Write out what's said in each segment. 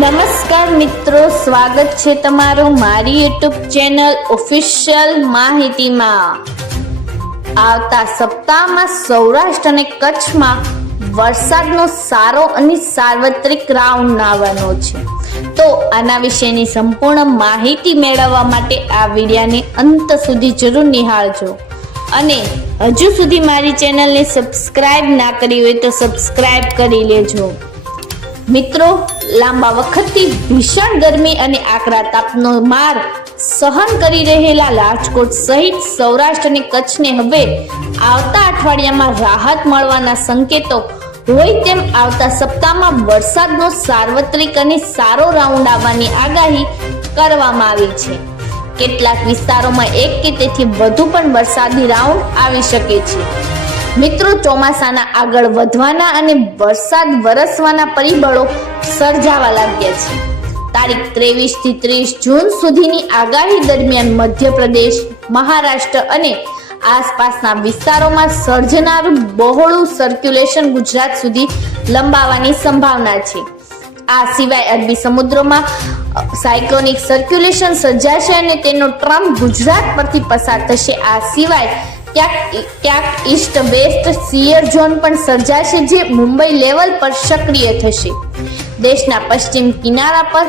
નમસ્કાર મિત્રો, સ્વાગત છે તમારું મારી યુટ્યુબ ચેનલ ઓફિશિયલ માહિતીમાં. આવતા સપ્તાહમાં સૌરાષ્ટ્ર અને કચ્છમાં વરસાદનો સારો અને સાર્વત્રિક રાઉન્ડ આવવાનો છે. તો આના વિશેની સંપૂર્ણ માહિતી મેળવવા માટે આ વિડિયાને અંત સુધી જરૂર નિહાળજો. અને હજુ સુધી મારી ચેનલને સબસ્ક્રાઇબ ના કરી હોય તો સબસ્ક્રાઇબ કરી લેજો. મિત્રો, લાંબા વખતથી ભીષણ ગરમી અને આકરા તાપનો માર સહન કરી રહેલા રાજકોટ સહિત સૌરાષ્ટ્ર અને કચ્છને હવે આવતા અઠવાડિયામાં રાહત મળવાના સંકેતો હોય તેમ આવતા સપ્તાહમાં વરસાદનો સાર્વત્રિક અને સારો રાઉન્ડ આવવાની આગાહી કરવામાં આવી છે. કેટલાક વિસ્તારોમાં એક કે તેથી વધુ પણ વરસાદી રાઉન્ડ આવી શકે છે. મિત્રો, ચોમાસાના આગળ વધવાના અને વરસાદ વરસવાના પરિબળો સર્જાવા લાગ્યા છે. તારીખ ત્રેવીસથી ત્રીસ જૂન સુધીની આગાહી દરમિયાન મધ્યપ્રદેશ, મહારાષ્ટ્ર અને આસપાસના વિસ્તારોમાં સર્જનારું બહોળું સર્ક્યુલેશન ગુજરાત સુધી લંબાવાની સંભાવના છે. આ સિવાય અરબી સમુદ્રમાં સાયક્લોનિક સર્ક્યુલેશન સર્જાશે અને તેનો ટ્રમ્પ ગુજરાત પરથી પસાર થશે. આ સિવાય ક્યાંક ક્યાંક ઈસ્ટ વેસ્ટ સિયર ઝોન પણ સર્જાશે જે મુંબઈ લેવલ પર સક્રિય થશે. દેશના પશ્ચિમ કિનારા પર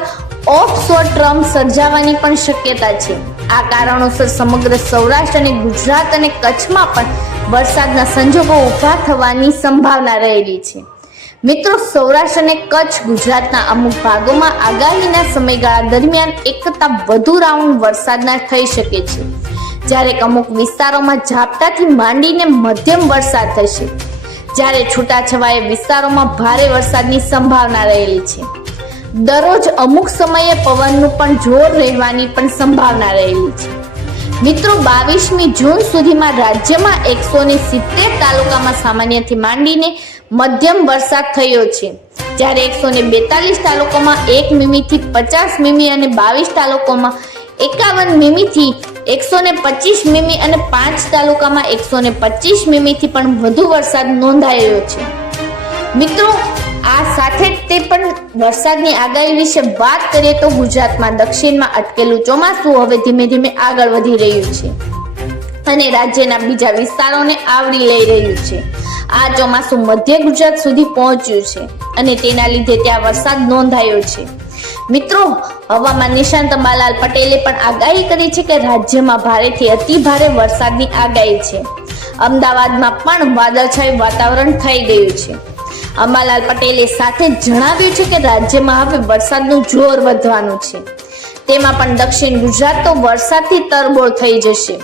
ઓફ શોર ટ્રમ્પ સર્જાવાની પણ શક્યતા છે. આ કારણોસર સમગ્ર સૌરાષ્ટ્ર અને ગુજરાત અને કચ્છમાં પણ વરસાદના સંજોગો ઊભા થવાની સંભાવના રહેલી છે. મિત્રો, સૌરાષ્ટ્ર અને કચ્છ ગુજરાતના અમુક ભાગોમાં આગાહીના સમયગાળા દરમિયાન એક કરતાં વધુ રાઉન્ડ વરસાદના થઈ શકે છે. જ્યારે અમુક વિસ્તારોમાં ઝાપટાથી માંડીને મધ્યમ વરસાદ થશે. જ્યારે છૂટાછવાયા વિસ્તારોમાં ભારે વરસાદની સંભાવના રહેલી છે. દરરોજ અમુક સમયે પવનનું પણ જોર રહેવાની પણ સંભાવના રહેલી છે. મિત્રો, બાવીસમી જૂન સુધીમાં રાજ્યમાં એકસો ને સિત્તેર તાલુકામાં સામાન્યથી માંડીને મધ્યમ વરસાદ થયો છે. જ્યારે એકસો ને બેતાલીસ તાલુકામાં એક મીમીથી પચાસ મીમી અને બાવીસ તાલુકામાં એકાવન મીમીથી એકસો ને પચીસ મીમી અને પાંચ તાલુકામાં એકસો ને પચીસ મીમીથી પણ વધુ વરસાદ નોંધાયો છે. મિત્રો, આ સાથે જ તે પણ વરસાદની આગાહી વિશે વાત કરીએ તો ગુજરાતમાં દક્ષિણમાં અટકેલું ચોમાસું હવે ધીમે ધીમે આગળ વધી રહ્યું છે અને રાજ્યના બીજા વિસ્તારોને આવરી લઈ રહ્યું છે. આ ચોમાસું મધ્ય ગુજરાત સુધી પહોંચ્યું છે અને તેના લીધે ત્યાં વરસાદ નોંધાયો છે. મિત્રો, હવામાન નિષ્ણાંત અંબાલાલ પટેલે પણ આગાહી કરી છે કે રાજ્યમાં ભારેથી અતિ ભારે વરસાદની આગાહી છે. અમદાવાદમાં પણ વાદળછાયું વાતાવરણ થઈ ગયું છે. અંબાલાલ પટેલે સાથે જણાવ્યું છે કે રાજ્યમાં હવે વરસાદનું જોર વધવાનું છે. તેમાં પણ દક્ષિણ ગુજરાત તો વરસાદથી તરબોળ થઈ જશે.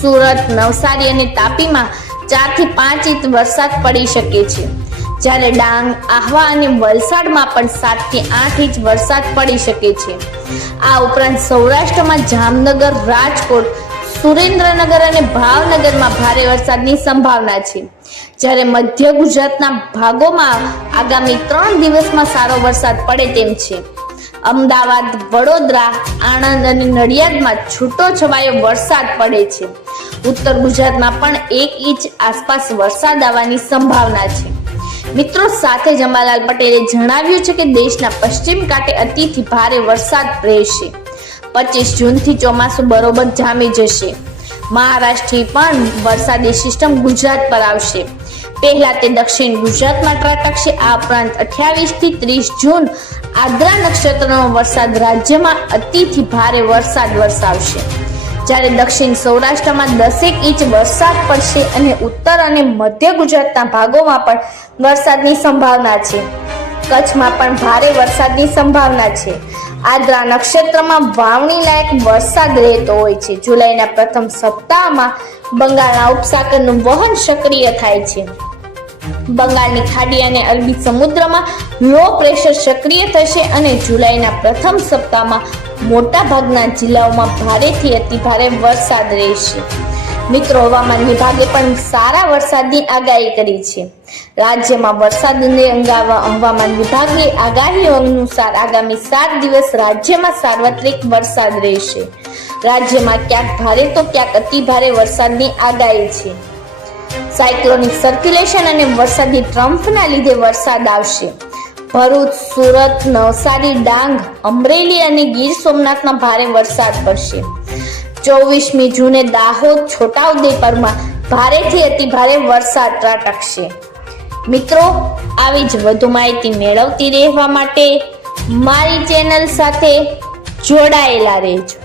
સુરત, નવસારી અને તાપીમાં ચારથી પાંચ ઇંચ વરસાદ પડી શકે છે. જ્યારે ડાંગ, આહવા અને વલસાડમાં પણ સાતથી આઠ ઇંચ વરસાદ પડી શકે છે. આ ઉપરાંત સૌરાષ્ટ્રમાં જામનગર, રાજકોટ, સુરેન્દ્રનગર અને ભાવનગરમાં ભારે વરસાદની સંભાવના છે. જ્યારે મધ્ય ગુજરાતના ભાગોમાં આગામી ત્રણ દિવસમાં સારો વરસાદ પડે તેમ છે. અમદાવાદ, વડોદરા, આણંદ અને નડિયાદમાં છૂટો છવાયો વરસાદ પડે છે. ઉત્તર ગુજરાતમાં પણ એક ઇંચ આસપાસ વરસાદ આવવાની સંભાવના છે. મિત્રો, સાથે જમાલાલ પટેલે જણાવ્યું છે કે દેશના પશ્ચિમ કાંઠે અતિથી ભારે વરસાદ રહેશે. પચીસ જૂનથી ચોમાસું બરોબર જામી જશે. મહારાષ્ટ્રથી પણ વરસાદી સિસ્ટમ ગુજરાત પર આવશે. પહેલા તે દક્ષિણ ગુજરાતમાં ત્રાટકશે. આ ઉપરાંત અઠ્યાવીસથી ત્રીસ જૂન આદ્રા નક્ષત્રનો વરસાદ રાજ્યમાં અતિથી ભારે વરસાદ વરસાવશે. જ્યારે દક્ષિણ સૌરાષ્ટ્રમાં દસેક ઇંચ વરસાદ પડશે અને ઉત્તર અને મધ્ય ગુજરાતના ભાગોમાં પણ વરસાદની સંભાવના છે. કચ્છમાં પણ ભારે વરસાદની સંભાવના છે. આદ્રા નક્ષત્રમાં વાવણી લાયક વરસાદ રહેતો હોય છે. જુલાઈના પ્રથમ સપ્તાહમાં બંગાળના ઉપસાગરનું વહન સક્રિય થાય છે. બંગાળની ખાડી અને અરબી સમુદ્રમાં લો પ્રેશર સક્રિય થશે અને જુલાઈના પ્રથમ સપ્તાહમાં મોટા ભાગના જિલ્લાઓમાં ભારેથી અતિ ભારે વરસાદ રહેશે. મિત્રો, હવામાન વિભાગે પણ સારા વરસાદની આગાહી કરી છે. રાજ્યમાં વરસાદને અંગાવા હવામાન વિભાગની આગાહી અનુસાર આગામી સાત દિવસ રાજ્યમાં સાર્વત્રિક વરસાદ રહેશે. રાજ્યમાં ક્યાંક ભારે તો ક્યાંક અતિ ભારે વરસાદની આગાહી છે. સાયક્લોનિક સર્ક્યુલેશન અને વરસાદી ટ્રમ્પના લીધે વરસાદ આવશે. ભરૂચ, સુરત, નવસારી, ડાંગ, અમરેલી અને ગીર સોમનાથમાં ભારે વરસાદ પડશે. ચોવીસમી જૂને દાહોદ, છોટાઉદેપુરમાં ભારેથી અતિ ભારે વરસાદ ત્રાટકશે. મિત્રો, આવી જ વધુ માહિતી મેળવતી રહેવા માટે મારી ચેનલ સાથે જોડાયેલા રહેજો.